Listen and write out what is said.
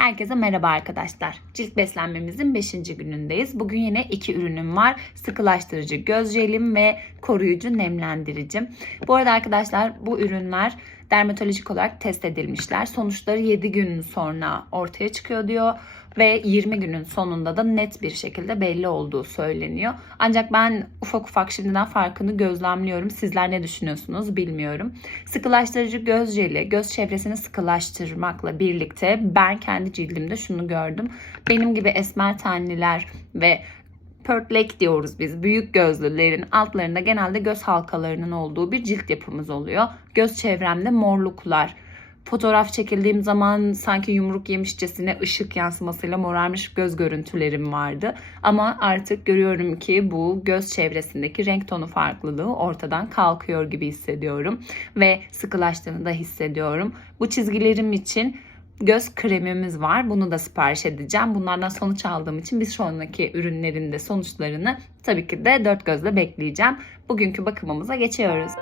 Herkese merhaba arkadaşlar. Cilt beslenmemizin 5. günündeyiz. Bugün yine iki ürünüm var. Sıkılaştırıcı göz jelim ve koruyucu nemlendiricim. Bu arada arkadaşlar bu ürünler dermatolojik olarak test edilmişler. Sonuçları 7 gün sonra ortaya çıkıyor diyor ve 20 günün sonunda da net bir şekilde belli olduğu söyleniyor. Ancak ben ufak ufak şimdiden farkını gözlemliyorum. Sizler ne düşünüyorsunuz bilmiyorum. Sıkılaştırıcı göz jeli göz çevresini sıkılaştırmakla birlikte ben kendi cildimde şunu gördüm. Benim gibi esmer tenliler ve pörtlek diyoruz biz. Büyük gözlülerin altlarında genelde göz halkalarının olduğu bir cilt yapımız oluyor. Göz çevremde morluklar, fotoğraf çekildiğim zaman sanki yumruk yemişçesine ışık yansımasıyla morarmış göz görüntülerim vardı. Ama artık görüyorum ki bu göz çevresindeki renk tonu farklılığı ortadan kalkıyor gibi hissediyorum. Ve sıkılaştığını da hissediyorum. Bu çizgilerim için göz kremimiz var. Bunu da sipariş edeceğim. Bunlardan sonuç aldığım için bir sonraki ürünlerin de sonuçlarını tabii ki de dört gözle bekleyeceğim. Bugünkü bakımımıza geçiyoruz.